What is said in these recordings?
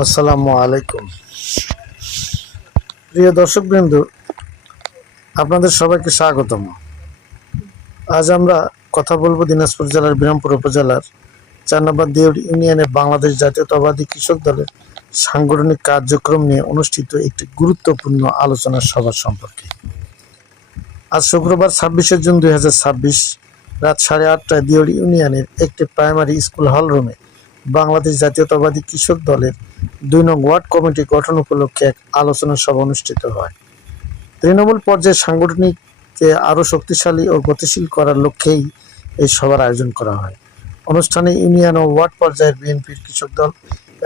আসসালামু আলাইকুম। প্রিয় দর্শকবৃন্দ, আপনাদের সবাইকে স্বাগতম। আজ আমরা কথা বলবো দিনাজপুর জেলার বিরামপুর উপজেলার ৪ নম্বর দেউড় ইউনিয়নের বাংলাদেশ জাতীয়তাবাদী কৃষক দলের সাংগঠনিক কার্যক্রম নিয়ে অনুষ্ঠিত একটি গুরুত্বপূর্ণ আলোচনা সভা সম্পর্কে। আজ শুক্রবার ২৬শে জুন ২০২৬ রাত ৮:৩০টায় দেউড় ইউনিয়নের একটি প্রাইমারি স্কুল হল রুমে বাংলাদেশ জাতীয়তাবাদী কৃষক দলের ২ নং ওয়ার্ড কমিটি গঠন উপলক্ষে এক আলোচনা সভা অনুষ্ঠিত হয়। তৃণমূল পর্যায়ে সাংগঠনিককে আরও শক্তিশালী ও গতিশীল করার লক্ষ্যেই এই সভার আয়োজন করা হয়। অনুষ্ঠানে ইউনিয়ন ও ওয়ার্ড পর্যায়ের বিএনপির কৃষক দল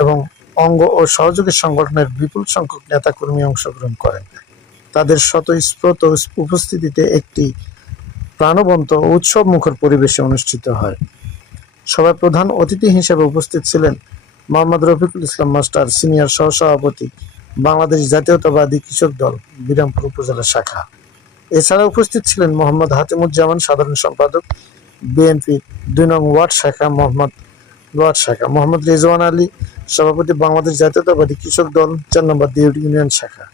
এবং অঙ্গ ও সহযোগী সংগঠনের বিপুল সংখ্যক নেতাকর্মী অংশগ্রহণ করেন। তাদের স্বতঃস্ফূর্ত উপস্থিতিতে একটি প্রাণবন্ত ও উৎসবমুখর পরিবেশে অনুষ্ঠিত হয়। সভায় প্রধান অতিথি হিসেবে উপস্থিত ছিলেন মোহাম্মদ রফিকুল ইসলাম মাস্টার, সিনিয়র সহসভাপতি, বাংলাদেশ জাতীয়তাবাদী কৃষক দল বিরামপুর উপজেলা শাখা। এছাড়া উপস্থিত ছিলেন মোহাম্মদ হাতিমুজ্জামান, সাধারণ সম্পাদক, বিএনপি ২ নং ওয়ার্ড শাখা, মোহাম্মদ রেজওয়ান আলী, সভাপতি, বাংলাদেশ জাতীয়তাবাদী কৃষক দল ৪ নম্বর দেউড় ইউনিয়ন শাখা,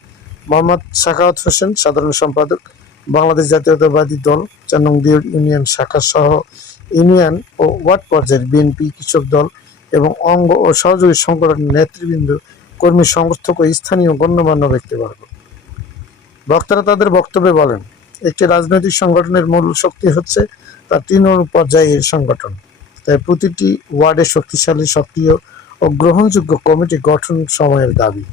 মোহাম্মদ সাখাওয়াত হোসেন, সাধারণ সম্পাদক, বাংলাদেশ জাতীয়তাবাদী দল ৪ নং দেউড় ইউনিয়ন শাখা সহ ইউনিয়ন ও ওয়ার্ড পর্যায়ের বিএনপি, কৃষক দল এবং অঙ্গ ও সহযোগী সংগঠনের নেতৃবৃন্দ, কর্মী সমর্থক ও স্থানীয় গণ্যমান্য ব্যক্তিবর্গ। বক্তারা তাদের বক্তব্যে বলেন, একটি রাজনৈতিক সংগঠনের মূল শক্তি হচ্ছে তার তৃণমূল পর্যায়ের সংগঠন। তাই প্রতিটি ওয়ার্ডে শক্তিশালী, সক্রিয় ও গ্রহণযোগ্য কমিটি গঠন সময়ের দাবি।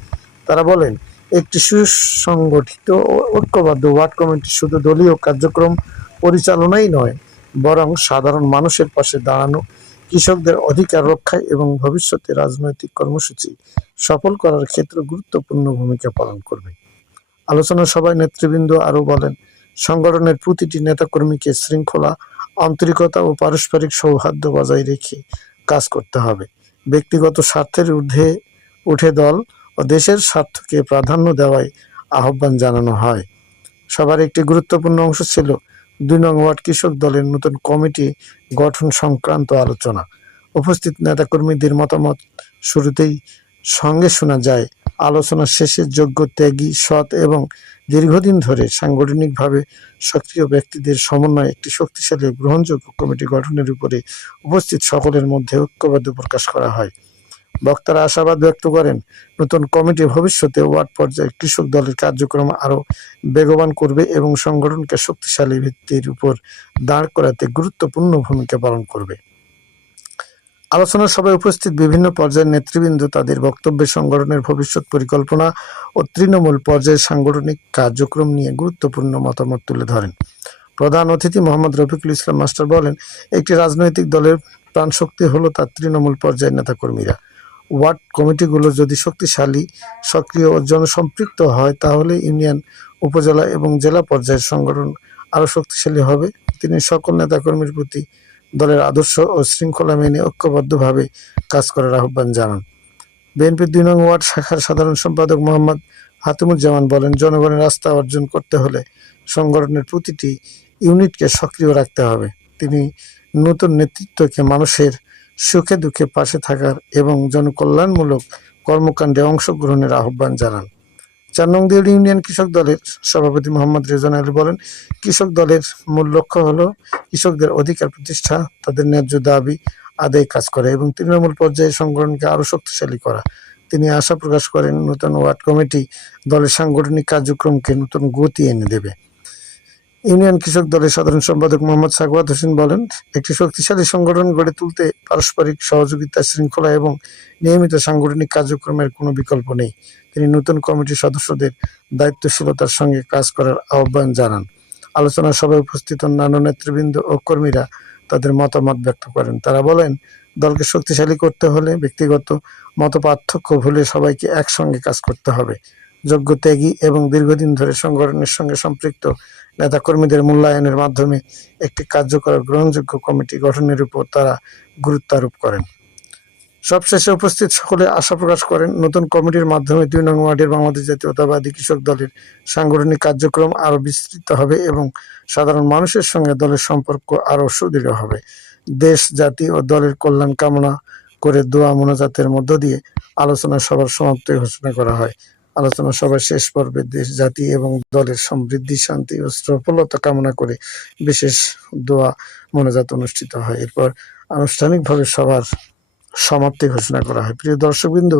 তারা বলেন, একটি সুসংগঠিত ও ঐক্যবদ্ধ ওয়ার্ড কমিটি শুধু দলীয় কার্যক্রম পরিচালনাই নয়, বরং সাধারণ মানুষের পাশে দাঁড়ানো, কৃষকদের অধিকার রক্ষায় এবং ভবিষ্যতে রাজনৈতিক কর্মসূচি সফল করার ক্ষেত্রে গুরুত্বপূর্ণ ভূমিকা পালন করবে। আলোচনা সভায় নেতৃবৃন্দ আরও বলেন, সংগঠনের প্রতিটি নেতাকর্মীকে শৃঙ্খলা, আন্তরিকতা ও পারস্পরিক সৌহার্দ্য বজায় রেখে কাজ করতে হবে। ব্যক্তিগত স্বার্থের ঊর্ধ্বে উঠে দল ও দেশের স্বার্থকে প্রাধান্য দেওয়ায় আহ্বান জানানো হয়। সবার একটি গুরুত্বপূর্ণ অংশ ছিল ২ নং ওয়ার্ড কৃষক দলের নতুন কমিটি গঠন সংক্রান্ত আলোচনা। উপস্থিত নেতাকর্মীদের মতামত শুরুতেই সঙ্গে শোনা যায়। আলোচনা শেষে যোগ্য, ত্যাগী, সৎ এবং দীর্ঘদিন ধরে সাংগঠনিকভাবে সক্রিয় ব্যক্তিদের সমন্বয়ে একটি শক্তিশালী ও গ্রহণযোগ্য কমিটি গঠনের উপরে উপস্থিত সকলের মধ্যে ঐক্যবদ্ধ প্রকাশ করা হয়। বক্তারা আশাবাদ ব্যক্ত করেন, নতুন কমিটি ভবিষ্যতে ওয়ার্ড পর্যায়ে কৃষক দলের কার্যক্রম আরও বেগবান করবে এবং সংগঠনকে শক্তিশালী ভিত্তির উপর দাঁড় করাতে গুরুত্বপূর্ণ ভূমিকা পালন করবে। আলোচনা সভায় উপস্থিত বিভিন্ন পর্যায়ের নেতৃবৃন্দ তাদের বক্তব্যে সংগঠনের ভবিষ্যৎ পরিকল্পনা ও তৃণমূল পর্যায়ের সাংগঠনিক কার্যক্রম নিয়ে গুরুত্বপূর্ণ মতামত তুলে ধরেন। প্রধান অতিথি মোহাম্মদ রফিকুল ইসলাম মাস্টার বলেন, একটি রাজনৈতিক দলের প্রাণশক্তি হলো তার তৃণমূল পর্যায়ের নেতাকর্মীরা। ওয়ার্ড কমিটিগুলো যদি শক্তিশালী, সক্রিয় ও জনসম্পৃক্ত হয়, তাহলে ইউনিয়ন, উপজেলা এবং জেলা পর্যায়ের সংগঠন আরও শক্তিশালী হবে। তিনি সকল নেতাকর্মীর প্রতি দলের আদর্শ ও শৃঙ্খলা মেনে ঐক্যবদ্ধভাবে কাজ করার আহ্বান জানান। বিএনপির ২ নং ওয়ার্ড শাখার সাধারণ সম্পাদক মোহাম্মদ হাতিমুজ্জামান বলেন, জনগণের আস্থা অর্জন করতে হলে সংগঠনের প্রতিটি ইউনিটকে সক্রিয় রাখতে হবে। তিনি নতুন নেতৃত্বকে মানুষের সুখে দুঃখে পাশে থাকার এবং জনকল্যাণমূলক কর্মকাণ্ডে অংশগ্রহণের আহ্বান জানান। ৪ নং দেউড় ইউনিয়ন কৃষক দলের সভাপতি মোহাম্মদ রেজওয়ান আলী বলেন, কৃষক দলের মূল লক্ষ্য হলো কৃষকদের অধিকার প্রতিষ্ঠা, তাদের ন্যায্য দাবি আদায়ে কাজ করা এবং তৃণমূল পর্যায়ে সংগঠনকে আরও শক্তিশালী করা। তিনি আশা প্রকাশ করেন, নতুন ওয়ার্ড কমিটি দলের সাংগঠনিক কার্যক্রমকে নতুন গতি এনে দেবে। ইউনিয়ন কৃষক দলের সাধারণ সম্পাদক মোহাম্মদ সাখাওয়াত হোসেন বলেন, একটি শক্তিশালী সংগঠন গড়ে তুলতে পারস্পরিক সহযোগিতা, শৃঙ্খলা এবং নিয়মিত সাংগঠনিক কার্যক্রমের কোনো বিকল্প নেই। তিনি নতুন কমিটির সদস্যদের দায়িত্বশীলতার সঙ্গে কাজ করার আহ্বান জানান। আলোচনা সভায় উপস্থিত অন্যান্য নেতৃবৃন্দ ও কর্মীরা তাদের মতামত ব্যক্ত করেন। তারা বলেন, দলকে শক্তিশালী করতে হলে ব্যক্তিগত মতপার্থক্য ভুলে সবাইকে একসঙ্গে কাজ করতে হবে। যোগ্য, ত্যাগী এবং দীর্ঘদিন ধরে সংগঠনের সঙ্গে সম্পৃক্ত নেতাকর্মীদের মূল্যায়নের মাধ্যমে একটি কার্যকর গ্রহণযোগ্য কমিটি গঠনের উপর তারা গুরুত্ব আরোপ করেন। সবশেষে উপস্থিত সকলে আশা প্রকাশ করেন, নতুন কমিটির মাধ্যমে ২ নং ওয়ার্ডের বাংলাদেশ জাতীয়তাবাদী কৃষক দলের সাংগঠনিক কার্যক্রম আরও বিস্তৃত হবে এবং সাধারণ মানুষের সঙ্গে দলের সম্পর্ক আরও সুদৃঢ় হবে। দেশ, জাতি ও দলের কল্যাণ কামনা করে দোয়া মোনাজাতের মধ্য দিয়ে আলোচনা সভার সমাপ্তি ঘোষণা করা হয়। আলোচনা সভার শেষ পর্বে দেশ, জাতি এবং দলের সমৃদ্ধি, শান্তি ও সফলতা কামনা করে বিশেষ দোয়া মোনাজাত অনুষ্ঠিত হয়। এরপর আনুষ্ঠানিকভাবে সভার সমাপ্তি ঘোষণা করা হয়। প্রিয় দর্শকবৃন্দ,